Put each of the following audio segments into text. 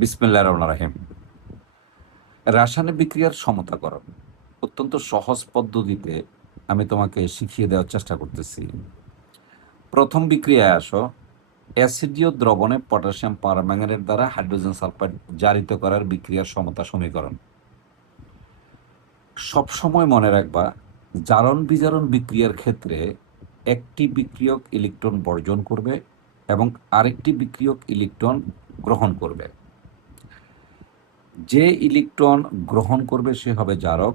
বিসমিল্লাহির রহমানির রহিম। রাসায়নিক বিক্রিয়ার সমতাকরণ অত্যন্ত সহজ পদ্ধতিতে আমি তোমাকে শিখিয়ে দেওয়ার চেষ্টা করতেছি। প্রথম বিক্রিয়ায় আসো। অ্যাসিডীয় দ্রবণে পটাশিয়াম পারম্যাঙ্গানেট দ্বারা হাইড্রোজেন সালফাইড জারিত করার বিক্রিয়ার সমতা সমীকরণ। সবসময় মনে রাখবা, জারণ বিজারণ বিক্রিয়ার ক্ষেত্রে একটি বিক্রিয়ক ইলেকট্রন বর্জন করবে এবং আরেকটি বিক্রিয়ক ইলেকট্রন গ্রহণ করবে। যে ইলেকট্রন গ্রহণ করবে সে হবে জারক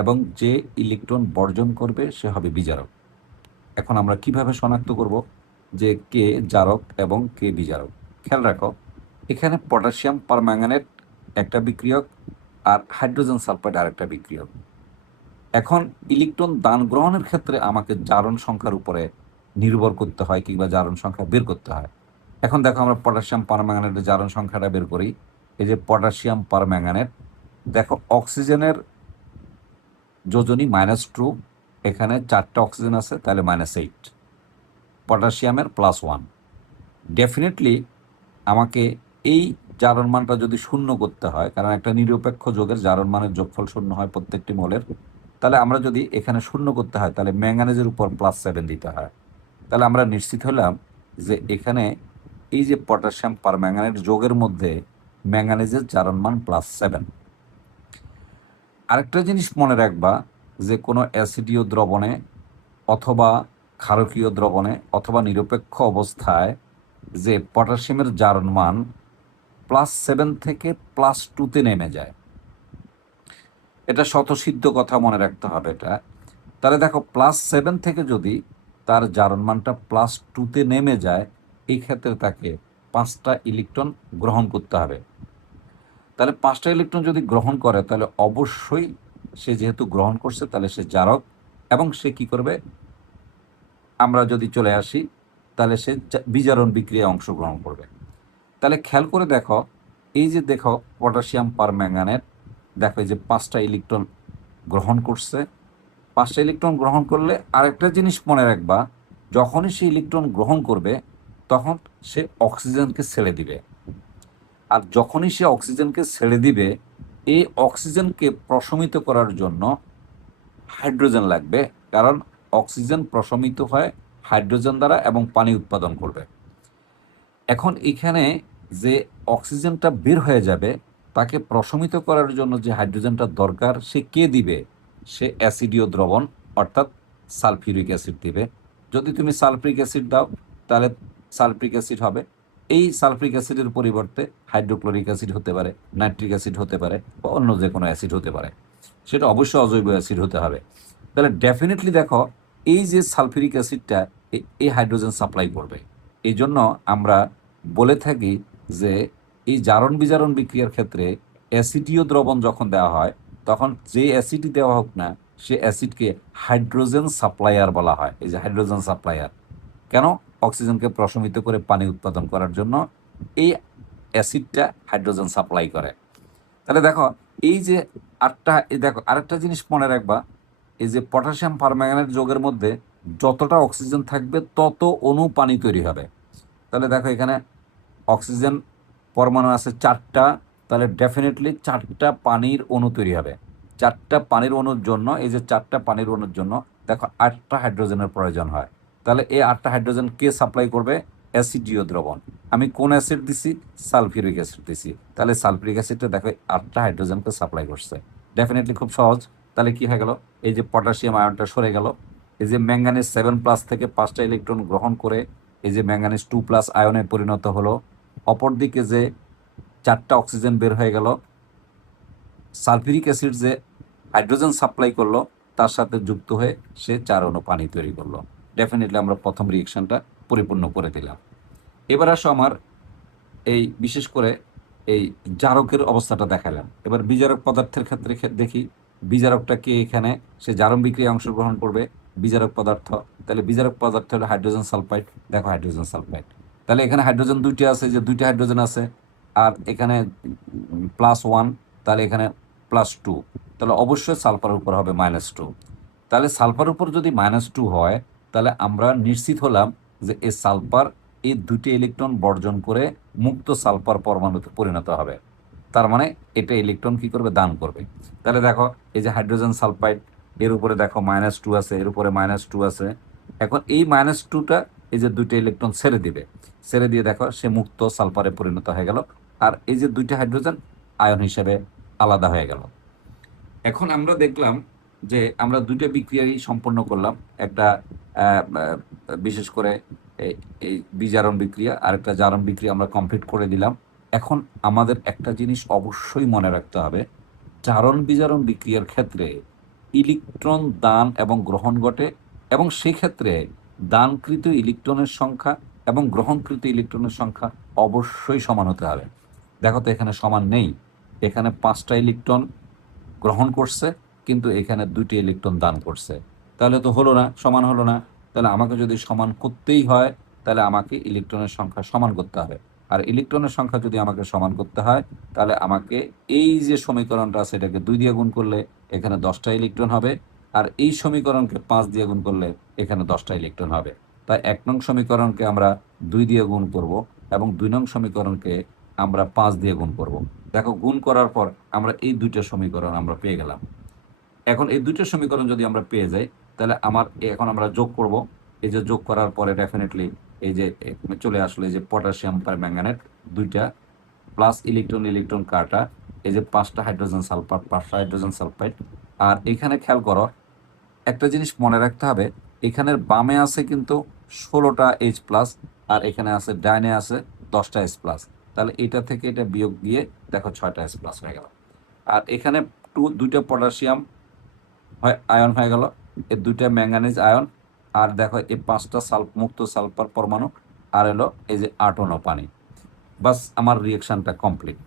এবং যে ইলেকট্রন বর্জন করবে সে হবে বিজারক। এখন আমরা কিভাবে শনাক্ত করব যে কে জারক এবং কে বিজারক? খেয়াল রাখো, এখানে পটাশিয়াম পারম্যাঙ্গানেট একটা বিক্রিয়ক আর হাইড্রোজেন সালফাইড আরেকটা বিক্রিয়ক। এখন ইলেকট্রন দান গ্রহণের ক্ষেত্রে আমাকে জারণ সংখ্যার উপরে নির্ভর করতে হয় কিংবা জারণ সংখ্যা বের করতে হয়। এখন দেখো, আমরা পটাশিয়াম পারম্যাঙ্গানেটের জারণ সংখ্যাটা বের করি। এই যে পটাশিয়াম পারম্যাঙ্গানেট, দেখো অক্সিজেনের যোজনী -2, এখানে 4টা অক্সিজেন আছে, তাহলে -8, পটাশিয়ামের +1। ডেফিনেটলি আমাকে এই জারণ মানটা যদি শূন্য করতে হয়, কারণ একটা নিরপেক্ষ যোগের জারণ মানের যোগফল শূন্য হয় প্রত্যেকটি মোলের, তাহলে আমরা যদি এখানে শূন্য করতে হয় তাহলে ম্যাঙ্গানিজের উপর +7 দিতে হয়। তাহলে আমরা নিশ্চিত হলাম যে এখানে এই যে পটাশিয়াম পারম্যাঙ্গানেট যোগের মধ্যে ম্যাঙ্গানিজের জারণ মান +7। আরেকটা জিনিস মনে রাখবা, যে কোনো অ্যাসিডীয় দ্রবণে অথবা ক্ষারকীয় দ্রবণে অথবা নিরপেক্ষ অবস্থায় যে পটাশিয়ামের জারণ মান +7 থেকে +2-তে নেমে যায়। এটা স্বতঃসিদ্ধ কথা, মনে রাখতে হবে এটা। তাহলে দেখো, +7 থেকে যদি তার জারণ মানটা +2-তে নেমে যায়, এই ক্ষেত্রে তাকে 5টা ইলেকট্রন গ্রহণ করতে হবে। তাহলে 5টা ইলেকট্রন যদি গ্রহণ করে, তাহলে অবশ্যই সে যেহেতু গ্রহণ করছে তাহলে সে জারক, এবং সে কি করবে, আমরা যদি চলে আসি তাহলে সে বিজারণ বিক্রিয়ায় অংশগ্রহণ করবে। তাহলে খেয়াল করে দেখো, এই যে দেখো পটাশিয়াম পারম্যাঙ্গানেট, দেখো এই যে 5টা ইলেকট্রন গ্রহণ করছে। 5টা ইলেকট্রন গ্রহণ করলে আরেকটা জিনিস মনে রাখবা, যখনই সে ইলেকট্রন গ্রহণ করবে তখন সে অক্সিজেনকে ছেড়ে দিবে। আর যখনই সে অক্সিজেনকে ছেড়ে দিবে, এই অক্সিজেনকে প্রশমিত করার জন্য হাইড্রোজেন লাগবে, কারণ অক্সিজেন প্রশমিত হয় হাইড্রোজেন দ্বারা এবং পানি উৎপাদন করবে। এখন এখানে যে অক্সিজেনটা বের হয়ে যাবে, তাকে প্রশমিত করার জন্য যে হাইড্রোজেনটা দরকার সে কে দিবে? সে অ্যাসিডীয় দ্রবণ অর্থাৎ সালফিউরিক অ্যাসিড দিবে। যদি তুমি সালফ্রিক অ্যাসিড দাও তাহলে সালফ্রিক অ্যাসিড হবে। এই সালফ্রিক অ্যাসিডের পরিবর্তে হাইড্রোক্লোরিক অ্যাসিড হতে পারে, নাইট্রিক অ্যাসিড হতে পারে, বা অন্য যে কোনো অ্যাসিড হতে পারে। সেটা অবশ্যই অজৈব অ্যাসিড হতে হবে। তাহলে ডেফিনেটলি দেখো, এই যে সালফিউরিক অ্যাসিডটা এই হাইড্রোজেন সাপ্লাই করবে। এই জন্য আমরা বলে থাকি যে এই জারণ বিজারণ বিক্রিয়ার ক্ষেত্রে অ্যাসিডীয় দ্রবণ যখন দেওয়া হয়, তখন যে অ্যাসিডই দেওয়া হোক না, সে অ্যাসিডকে হাইড্রোজেন সাপ্লায়ার বলা হয়। এই যে হাইড্রোজেন সাপ্লায়ার কেন? অক্সিজেনকে প্রশমিত করে পানি উৎপাদন করার জন্য এই অ্যাসিডটা হাইড্রোজেন সাপ্লাই করে। তাহলে দেখো, এই যে দেখো আরেকটা জিনিস মনে রাখবা, এই যে পটাশিয়াম পারম্যাঙ্গানেট যৌগের মধ্যে যতটা অক্সিজেন থাকবে তত অণু পানি তৈরি হবে। তাহলে দেখো, এখানে অক্সিজেন পরমাণু আছে 4টা, তাহলে ডেফিনেটলি 4টা পানির অণু তৈরি হবে। 4টা পানির অণুর জন্য, এই যে 4টা পানির অণুর জন্য দেখো 8টা হাইড্রোজেনের প্রয়োজন হয়। তাহলে এই 8টা হাইড্রোজেন কে সাপ্লাই করবে? অ্যাসিডীয় দ্রবণ। আমি কোন অ্যাসিড দিছি? সালফিউরিক অ্যাসিড দিছি। তাহলে সালফিউরিক অ্যাসিডটা দেখো 8টা হাইড্রোজেনকে সাপ্লাই করছে। ডেফিনেটলি খুব সহজ। তাহলে কি হয়ে গেল? এই যে পটাশিয়াম আয়নটা সরে গেল। এই যে ম্যাঙ্গানিজ 7+ থেকে 5টা ইলেকট্রন গ্রহণ করে এই যে ম্যাঙ্গানিজ 2+ আয়নে পরিণত হলো। অপরদিকে যে 4টা অক্সিজেন বের হয়ে গেল, সালফিউরিক অ্যাসিড যে হাইড্রোজেন সাপ্লাই করলো তার সাথে যুক্ত হয়ে সে 4 অণু পানি তৈরি করলো। ডেফিনেটলি আমরা প্রথম রিয়েকশনটা পরিপূর্ণ করে দিলাম। এবার আসো আমার এই বিশেষ করে এই জারকের অবস্থাটা দেখালাম। এবার বিজারক পদার্থের ক্ষেত্রে দেখি, বিজারকটা কে? এখানে সে জারণ বিক্রিয়ায় অংশগ্রহণ করবে বিজারক পদার্থ। তাহলে বিজারক পদার্থ হলো হাইড্রোজেন সালফাইড। দেখো হাইড্রোজেন সালফাইড, তাহলে এখানে হাইড্রোজেন 2টি আছে, যে 2টা হাইড্রোজেন আছে, আর এখানে +1, তাহলে এখানে +2, তাহলে অবশ্যই সালফারের উপর হবে -2। তাহলে সালফার উপর যদি -2 হয়, তাহলে আমরা নিশ্চিত হলাম যে এই সালফার এই দুটি ইলেকট্রন বর্জন করে মুক্ত সালফার পরমাণুতে পরিণত হবে। তার মানে এটা ইলেকট্রন কি করবে, দান করবে। তাহলে দেখো এই যে হাইড্রোজেন সালফাইড, এর উপরে দেখো -2 আছে, এর উপরে -2 আছে। এখন এই -2টা এই যে দুইটা ইলেকট্রন ছেড়ে দিবে, ছেড়ে দিয়ে দেখো সে মুক্ত সালফারে পরিণত হয়ে গেল, আর এই যে দুইটা হাইড্রোজেন আয়ন হিসেবে আলাদা হয়ে গেল। এখন আমরা দেখলাম যে আমরা দুইটা বিক্রিয়াই সম্পন্ন করলাম, একটা বিশেষ করে এই বিজারণ বিক্রিয়া আর একটা জারণ বিক্রিয়া আমরা কমপ্লিট করে দিলাম। এখন আমাদের একটা জিনিস অবশ্যই মনে রাখতে হবে, জারণ বিজারণ বিক্রিয়ার ক্ষেত্রে ইলেকট্রন দান এবং গ্রহণ ঘটে, এবং সেই ক্ষেত্রে দানকৃত ইলেকট্রনের সংখ্যা এবং গ্রহণকৃত ইলেকট্রনের সংখ্যা অবশ্যই সমান হতে হবে। দেখো তো এখানে সমান নেই, এখানে 5টা ইলেকট্রন গ্রহণ করছে কিন্তু এখানে 2টি ইলেকট্রন দান করছে, তাহলে তো হলো না, সমান হলো না। তাহলে আমাকে যদি সমান করতেই হয় তাহলে আমাকে ইলেকট্রনের সংখ্যা সমান করতে হবে, আর ইলেকট্রনের সংখ্যা যদি আমাকে সমান করতে হয় তাহলে আমাকে এই যে সমীকরণটা আছে এটাকে 2 দিয়ে গুণ করলে এখানে 10টা ইলেকট্রন হবে, আর এই সমীকরণকে 5 দিয়ে গুণ করলে এখানে 10টা ইলেকট্রন হবে। তাই 1 নং সমীকরণকে আমরা 2 দিয়ে গুণ করব এবং 2 নং সমীকরণকে আমরা 5 দিয়ে গুণ করব। দেখো গুণ করার পর আমরা এই দুইটা সমীকরণ আমরা পেয়ে গেলাম। এখন এই দুইটা সমীকরণ যদি আমরা পেয়ে যাই তাহলে এখন আমরা যোগ করব। এই যে যোগ করার পরে ডেফিনেটলি এই যে চলে আসলো এই যে পটাশিয়াম পারম্যাঙ্গানেট দুইটা প্লাস ইলেকট্রন ইলেকট্রন কাটা, এই যে 5টা হাইড্রোজেন সালফার, 5টা হাইড্রোজেন সালফাইড। আর এখানে খেয়াল করো একটা জিনিস মনে রাখতে হবে, এখানের বামে আছে কিন্তু 16টা H+, আর এখানে আছে ডাইনে আছে 10টা H+। তাহলে এটা থেকে এটা বিয়োগ দিয়ে দেখো 6টা H+ হয়ে গেল। আর এখানে দুইটা পটাশিয়াম আয়ন হয়ে গেল, এই দুইটা ম্যাঙ্গানিজ আয়ন, আর দেখো এই 5টা মুক্ত সালফার পরমাণু, আর এলো এই যে 8 অণু পানি। বাস আমার রিয়েকশনটা কমপ্লিট।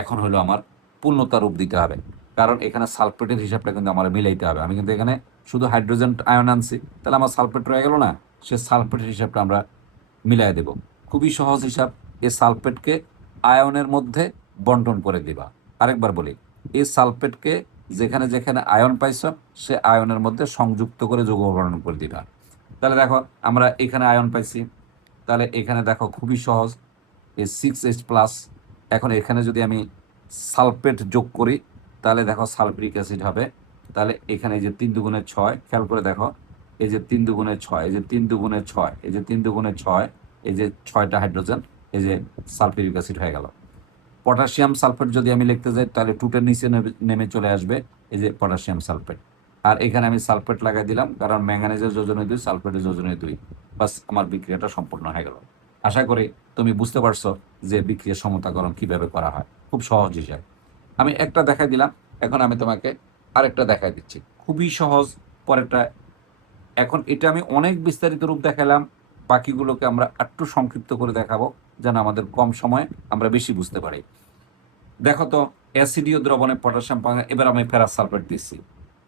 এখন হলো আমার পূর্ণতা রূপ দিতে হবে, কারণ এখানে সালফেটের হিসাবটা কিন্তু আমার মিলাইতে হবে। আমি কিন্তু এখানে শুধু হাইড্রোজেন আয়ন আনছি, তাহলে আমার সালফেট রয়ে গেল না, সে সালফেটের হিসাবটা আমরা মিলাই দেব। খুবই সহজ হিসাব, এই সালফেটকে আয়নের মধ্যে বন্টন করে দিবা। আরেকবার বলি, এই সালফেটকে যেখানে যেখানে আয়ন পাইছ সে আয়নের মধ্যে সংযুক্ত করে যৌগ বর্ণন করে দিবা। তাহলে দেখো আমরা এখানে আয়ন পাইছি, তাহলে এখানে দেখো খুবই সহজ, এই 6H+। এখন এখানে যদি আমি সালফেট যোগ করি তাহলে দেখো সালফিউরিক অ্যাসিড হবে। তাহলে এখানে এই যে 3 দুগুণে 6, খেয়াল করে দেখো এই যে 3 দুগুণে 6, এই যে 3 দুগুণে 6, এই যে 3 দুগুণে 6, এই যে 6টা হাইড্রোজেন, এই যে সালফিউরিক অ্যাসিড হয়ে গেল। পটাশিয়াম সালফেট যদি আমি লিখতে যাই তাহলে 2টার নিচে নেমে চলে আসবে এই যে পটাশিয়াম সালফেট। আর এখানে আমি সালফেট লাগাই দিলাম, কারণ ম্যাঙ্গানিজের যোজনে 2, সালফেটের যোজনে 2। বাস আমার বিক্রিয়াটা সম্পূর্ণ হয়ে গেল। আশা করি তুমি বুঝতে পারছো যে বিক্রিয়া সমতাকরণ কিভাবে করা হয়, খুব সহজ হিসাব। আমি একটা দেখাই দিলাম, এখন আমি তোমাকে আরেকটা দেখাই দিচ্ছি, খুবই সহজ পরেরটা। এখন এটা আমি অনেক বিস্তারিত রূপ দেখালাম, বাকিগুলোকে আমরা একটু সংক্ষিপ্ত করে দেখাবো যেন আমাদের কম সময়ে আমরা বেশি বুঝতে পারি। দেখো তো অ্যাসিডীয় দ্রবণে পটাশিয়াম পারম্যাঙ্গানেট, এবার আমি ফেরাস সালফেট দিচ্ছি।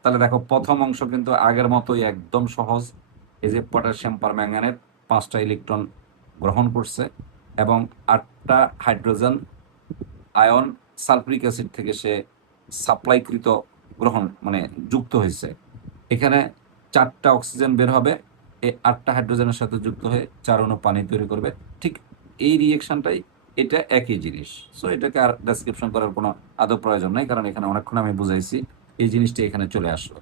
তাহলে দেখো প্রথম অংশ কিন্তু আগের মতোই একদম সহজ। এই যে পটাশিয়াম পারম্যাঙ্গানেট 5টা ইলেকট্রন গ্রহণ করছে এবং 8টা হাইড্রোজেন আয়ন সালফিউরিক অ্যাসিড থেকে সে সাপ্লাইকৃত গ্রহণ মানে যুক্ত হয়েছে। এখানে 4টা অক্সিজেন বের হবে, এই 8টা হাইড্রোজেনের সাথে যুক্ত হয়ে 4 অণু পানি তৈরি করবে। ঠিক এই রিয়েকশনটাই, এটা একই জিনিস। সো এটাকে আর ডেসক্রিপশন করার কোনো আদৌ প্রয়োজন নাই, কারণ এখানে অনেকক্ষণ আমি বুঝাইছি, এই জিনিসটা এখানে চলে আসলো।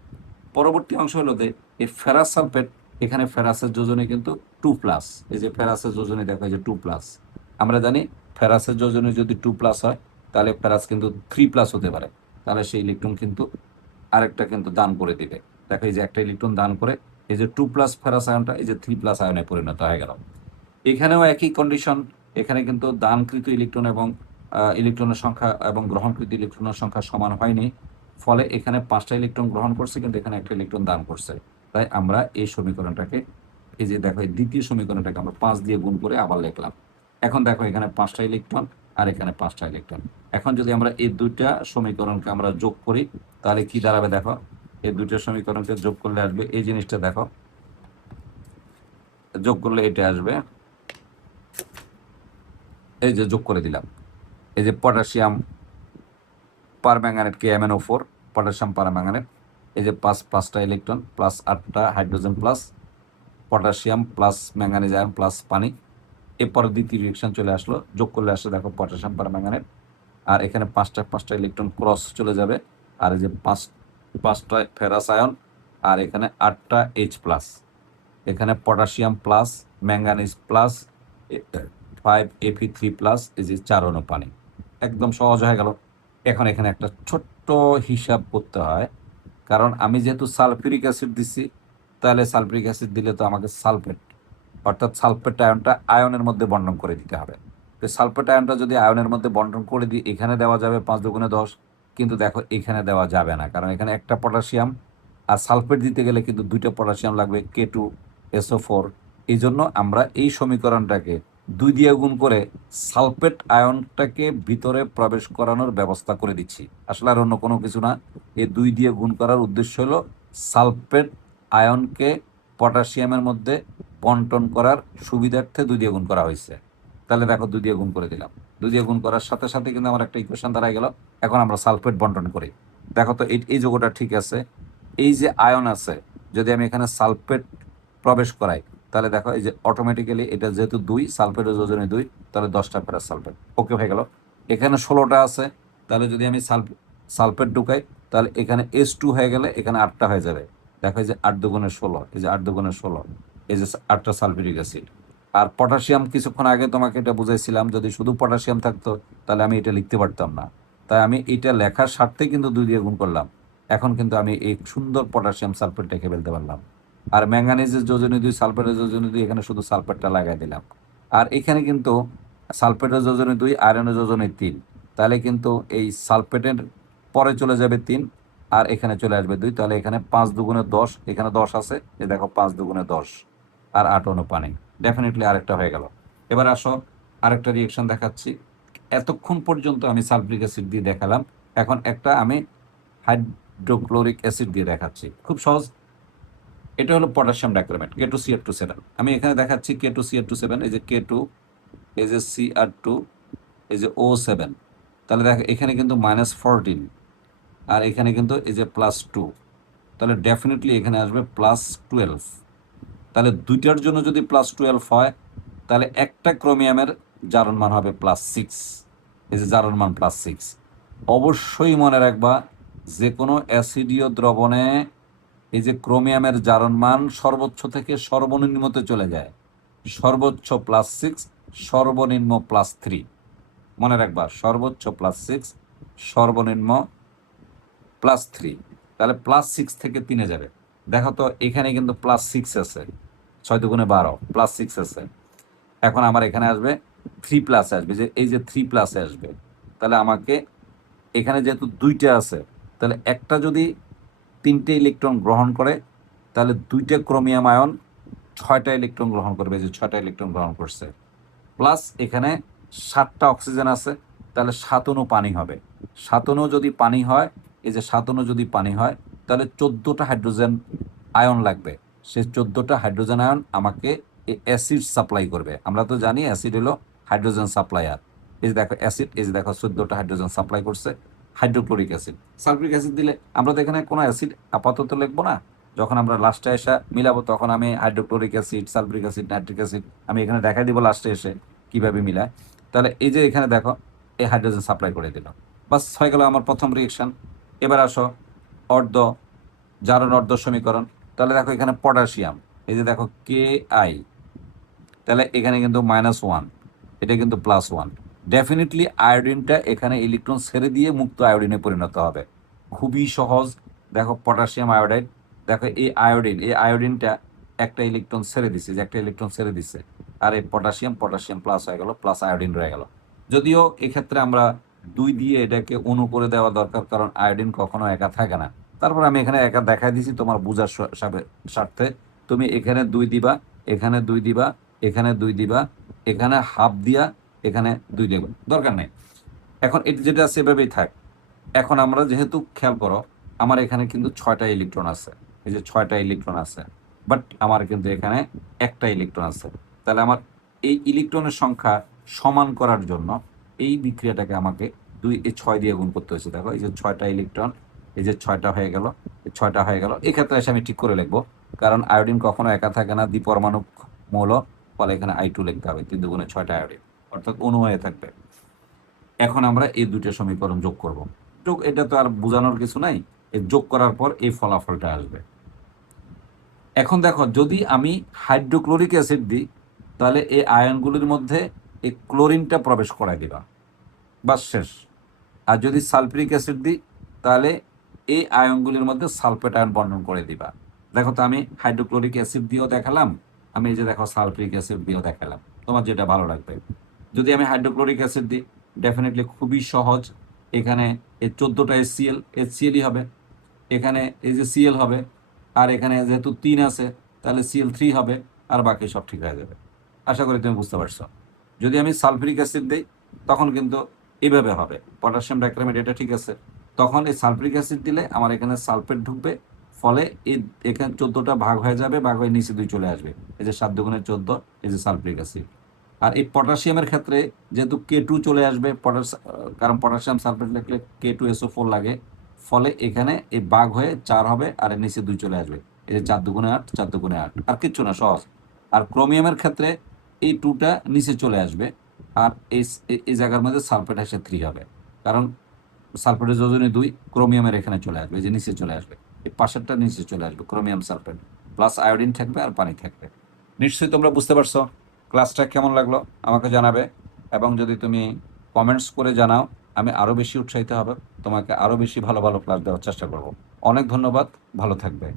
পরবর্তী অংশ হলো যে এই ফেরাস সালফেট, এখানে ফেরাসের যোজনে কিন্তু 2+, এই যে ফেরাসের যোজনে দেখো এই যে 2+। আমরা জানি ফেরাসের যোজনে যদি 2+ হয় তাহলে ফেরাস কিন্তু 3+ হতে পারে, তাহলে সেই ইলেকট্রন কিন্তু আরেকটা কিন্তু দান করে দিবে। দেখো এই যে একটা ইলেকট্রন দান করে এই যে 2+ ফেরাস আয়নটা এই যে 3+ আয়নে পরিণত হয়ে গেল। এখানেও একই কন্ডিশন, এখানে কিন্তু দানকৃত ইলেকট্রন এবং ইলেকট্রনের সংখ্যা এবং গ্রহণকৃত ইলেকট্রনের সংখ্যা সমান হয়নি, ফলে এখানে 5টা ইলেকট্রন গ্রহণ করছে কিন্তু এখানে একটা ইলেকট্রন দান করছে। তাই আমরা এই সমীকরণটাকে, এই যে দেখো এই দ্বিতীয় সমীকরণটাকে আমরা 5 দিয়ে গুণ করে আবার লিখলাম। এখন দেখো এখানে 5টা ইলেকট্রন আর এখানে 5টা ইলেকট্রন। এখন যদি আমরা এই দুইটা সমীকরণকে আমরা যোগ করি তাহলে কি দাঁড়াবে দেখো, এই দুইটা সমীকরণকে যোগ করলে আসবে এই জিনিসটা, দেখো যোগ করলে এটা আসবে, এই যে যোগ করে দিলাম, এই যে potassium permanganate KMnO4, potassium permanganate, এই যে 5টা ইলেকট্রন প্লাস 8টা hydrogen plus potassium plus manganese ion plus পানি, এরপরে দ্বিতীয় রিয়েকশন চলে আসলো, যোগ করলে আসলে দেখো পটাশিয়াম পারম্যাঙ্গানেট, আর এখানে পাঁচটা ইলেকট্রন ক্রস চলে যাবে, আর এই যে পাঁচটা ফেরাস আয়ন, আর এখানে 8টা H+, এখানে potassium plus, manganese plus, 5Fe3+, এই যে 4 অণু পানি। একদম সহজ হয়ে গেল। এখন এখানে একটা ছোট্ট হিসাব করতে হয়, কারণ আমি যেহেতু সালফিউরিক অ্যাসিড দিছি, তাহলে সালফিউরিক অ্যাসিড দিলে তো আমাকে সালফেট, অর্থাৎ সালফেট আয়নটা আয়নের মধ্যে বন্টন করে দিতে হবে। তো সালফেট আয়নটা যদি আয়নের মধ্যে বন্টন করে দিই, এখানে দেওয়া যাবে 5 দুগুণে 10, কিন্তু দেখো এখানে দেওয়া যাবে না, কারণ এখানে একটা পটাশিয়াম, আর সালফেট দিতে গেলে কিন্তু 2টা পটাশিয়াম লাগবে, K2SO4। এই জন্য আমরা এই সমীকরণটাকে 2 দিয়ে গুণ করে সালফেট আয়নটাকে ভিতরে প্রবেশ করানোর ব্যবস্থা করে দিচ্ছি। আসলে আর অন্য কোনো কিছু না, এই 2 দিয়ে গুণ করার উদ্দেশ্য হলো সালফেট আয়নকে পটাশিয়ামের মধ্যে বন্টন করার সুবিধার্থে 2 দিয়ে গুণ করা হয়েছে। তাহলে দেখো 2 দিয়ে গুণ করে দিলাম, 2 দিয়ে গুণ করার সাথে সাথে কিন্তু আমার একটা ইকুয়েশন দাঁড়ায় গেল। এখন আমরা সালফেট বন্টন করি, দেখো তো এই যোগটা ঠিক আছে। এই যে আয়ন আছে, যদি আমি এখানে সালফেট প্রবেশ করাই, তাহলে দেখো এই যে অটোমেটিক্যালি এটা যেহেতু 2, সালফেটের যোজনে 2, তাহলে 10টা ফেরাস সালফেট ওকে হয়ে গেল। এখানে 16টা আছে, তাহলে যদি আমি সালফেট ঢুকাই, তাহলে এখানে H2 হয়ে গেলে এখানে 8টা হয়ে যাবে। দেখো এই যে 8 দুগুণে 16, এই যে 8 দুগুণে 16, এই যে 8টা সালফিউরিক অ্যাসিড। আর পটাশিয়াম কিছুক্ষণ আগে তোমাকে এটা বুঝাইছিলাম, যদি শুধু পটাশিয়াম থাকতো তাহলে আমি এটা লিখতে পারতাম না, তাই আমি এটা লেখার স্বার্থে কিন্তু 2 দিয়ে গুণ করলাম। এখন কিন্তু আমি এই সুন্দর পটাশিয়াম সালফেট রেখে ফেলতে পারলাম। আর ম্যাঙ্গানিজের যোজনী 2, সালফেটের যোজনী 2, এখানে শুধু সালফেটটা লাগাই দিলাম। আর এখানে কিন্তু সালফেটের যোজনী 2, আয়রনের যোজনী 3, তাহলে কিন্তু এই সালফেটের পরে চলে যাবে 3, আর এখানে চলে আসবে 2, তাহলে এখানে 5 দুগুণে 10, এখানে 10 আছে, এই দেখো 5 দুগুণে 10, আর 8 অণু পানি। ডেফিনেটলি আরেকটা হয়ে গেল। এবার আসো আরেকটা রিয়েকশন দেখাচ্ছি। এতক্ষণ পর্যন্ত আমি সালফিউরিক অ্যাসিড দিয়ে দেখালাম, এখন একটা আমি হাইড্রোক্লোরিক অ্যাসিড দিয়ে দেখাচ্ছি, খুব সহজ। এটা হলো পটাশিয়াম ডাইক্রোমেট, K2CR27। আমি এখানে দেখাচ্ছি K2CR27, এই যে K2, এই যে Cr2, এই যে O7। তাহলে দেখো এখানে কিন্তু -14, আর এখানে কিন্তু এই যে +2, তাহলে ডেফিনেটলি এখানে আসবে +12। তাহলে দুইটার জন্য যদি +12 হয়, তাহলে একটা ক্রোমিয়ামের জারণ মান হবে +6, এই যে জারণ মান +6। অবশ্যই মনে রাখবা, যে কোনো অ্যাসিডীয় দ্রবণে এই যে ক্রোমিয়ামের জারণ মান সর্বোচ্চ থেকে সর্বনিম্নতে চলে যায়। সর্বোচ্চ +6, সর্বনিম্ন +3। মনে রাখবা, সর্বোচ্চ +6, সর্বনিম্ন +3। তাহলে +6 থেকে 3-এ যাবে। দেখো তো এখানে কিন্তু +6 আছে, 6 দুগুণে 12, +6 আছে। এখন আমার এখানে আসবে 3+ আসবে, যে এই যে 3+ আসবে। তাহলে আমাকে এখানে যেহেতু 2টা আছে, তাহলে একটা যদি 3টে ইলেকট্রন গ্রহণ করে, তাহলে 2টা ক্রোমিয়াম আয়ন 6টা ইলেকট্রন গ্রহণ করবে, যে 6টা ইলেকট্রন গ্রহণ করছে। প্লাস এখানে 7টা অক্সিজেন আছে, তাহলে 7 অণু পানি হবে। 7 অণু যদি পানি হয়, এই যে 7 অণু যদি পানি হয়, তাহলে 14টা হাইড্রোজেন আয়ন লাগবে। সেই 14টা হাইড্রোজেন আয়ন আমাকে অ্যাসিড সাপ্লাই করবে। আমরা তো জানি অ্যাসিড হলো হাইড্রোজেন সাপ্লায়ার। এই যে দেখো অ্যাসিড, এই যে দেখো 14টা হাইড্রোজেন সাপ্লাই করছে, হাইড্রোক্লোরিক অ্যাসিড। সালফিউরিক অ্যাসিড দিলে আমরা তো এখানে কোনো অ্যাসিড আপাতত লিখবো না, যখন আমরা লাস্টে এসে মিলাবো তখন আমি hydrochloric acid, sulphuric acid, nitric acid আমি এখানে দেখাই দিব লাস্টে এসে কিভাবে মিলায়। তাহলে এই যে এখানে দেখো এই হাইড্রোজেন সাপ্লাই করে দিল, বাস হয়ে গেল আমার প্রথম রিয়েকশন। এবার আসো অর্ধ জারণ অর্ধ সমীকরণ। তাহলে দেখো এখানে পটাশিয়াম, এই যে দেখো Ki, তাহলে এখানে কিন্তু -1, এটা কিন্তু +1। ডেফিনেটলি আয়োডিনটা এখানে ইলেকট্রন ছেড়ে দিয়ে মুক্ত আয়োডিনে পরিণত হবে। খুবই সহজ। দেখো পটাশিয়াম আয়োডাইড, দেখো এই আয়োডিনটা একটা ইলেকট্রন ছেড়ে দিছে, যে একটা ইলেকট্রন ছেড়ে দিছে, আর এই পটাশিয়াম প্লাস হয়ে গেল, প্লাস আয়োডিন রয়ে গেল। যদিও এক্ষেত্রে আমরা 2 দিয়ে এটাকে অণু করে দেওয়া দরকার, কারণ আয়োডিন কখনো একা থাকে না। তারপর আমি এখানে একা দেখাই দিছি তোমার বোঝার স্বার্থে। তুমি এখানে 2 দিবা, এখানে 2 দিবা, এখানে 2 দিবা, এখানে হাফ দিয়া, এখানে 2 দেবা, দরকার নেই। এখন এটা যেটা আছে এভাবেই থাক। এখন আমরা যেহেতু খেয়াল করো, আমার এখানে কিন্তু 6টা ইলেকট্রন আছে, এই যে 6টা ইলেকট্রন আছে, বাট আমার কিন্তু এখানে একটা ইলেকট্রন আছে। তাহলে আমার এই ইলেকট্রনের সংখ্যা সমান করার জন্য এই বিক্রিয়াটাকে আমাকে 6 দিয়ে গুণ করতে হয়েছে। দেখো এই যে 6টা ইলেকট্রন, এই যে 6টা হয়ে গেল, 6টা হয়ে গেল। এক্ষেত্রে এসে আমি ঠিক করে লিখবো, কারণ আয়োডিন কখনো একা থাকে না, দ্বিপরমাণু মৌল। ফলে এখানে I2 লিখতে হবে, 3 দুগুণে 6টা আয়োডিন, অর্থাৎ অণু হয়ে থাকবে। এখন আমরা এই দুটো সমীকরণ যোগ করব। যোগ, এটা তো আর বোঝানোর কিছু নাই, এই যোগ করার পর এই ফলাফলটা আসবে। এখন দেখো, যদি আমি হাইড্রোক্লোরিক অ্যাসিড দিই তাহলে এই আয়নগুলির মধ্যে এই ক্লোরিনটা প্রবেশ করাই দিবা, বাস শেষ। আর যদি সালফিউরিক অ্যাসিড দিই তাহলে এই আয়নগুলির মধ্যে সালফেট আয়ন বন্টন করে দিবা। দেখো তো, আমি হাইড্রোক্লোরিক অ্যাসিড দিয়েও দেখালাম, আমি এই যে দেখো সালফিউরিক অ্যাসিড দিয়েও দেখালাম, তোমার যেটা ভালো লাগবে। যদি আমি হাইড্রোক্লোরিক অ্যাসিড দিই, ডেফিনেটলি খুবই সহজ, এখানে এই 14টা HClই হবে, এখানে এই যে Cl হবে, আর এখানে যেহেতু 3 আছে তাহলে Cl3 হবে, আর বাকি সব ঠিক হয়ে যাবে। আশা করি তুমি বুঝতে পারছো। যদি আমি সালফিউরিক অ্যাসিড দিই তখন কিন্তু এইভাবে হবে, পটাশিয়াম ডাইক্রোমেট, এটা ঠিক আছে। তখন এই সালফিউরিক অ্যাসিড দিলে আমার এখানে সালফেট ঢুকবে, ফলে এই এখানে 14টা ভাগ হয়ে যাবে, ভাগ হয়ে নিচে 2 চলে আসবে, এই যে 7 দুগুণে 14, এই যে সালফিউরিক অ্যাসিড। আর এই পটাশিয়ামের ক্ষেত্রে যেহেতু K2 চলে আসবে, কারণ পটাশিয়াম সালফেট লিখলে K2SO4 লাগে, ফলে এখানে এই ভাগ হয়ে 4 হবে, আর এর নিচে 2 চলে আসবে, এই যে 4 দুগুণে 8, 4 দুগুণে 8, আর কিচ্ছু না, সহজ। আর ক্রোমিয়ামের ক্ষেত্রে এই 2টা নিচে চলে আসবে, আর এই জায়গার মধ্যে সালফেট এসে 3 হবে, কারণ সালফেটের যোজনী 2, ক্রোমিয়ামের এখানে চলে আসবে, এই যে নিচে চলে আসবে, এই পাশেরটা নিচে চলে আসবে, ক্রোমিয়াম সালফেট প্লাস আয়োডিন থাকবে আর পানি থাকবে। নিশ্চয়ই তোমরা বুঝতে পারছো। ক্লাসটা কেমন লাগলো আমাকে জানাবে, এবং যদি তুমি কমেন্টস করে জানাও আমি আরও বেশি উৎসাহিত হব, তোমাকে আরও বেশি ভালো ভালো ক্লাস দেওয়ার চেষ্টা করব। অনেক ধন্যবাদ, ভালো থাকবে।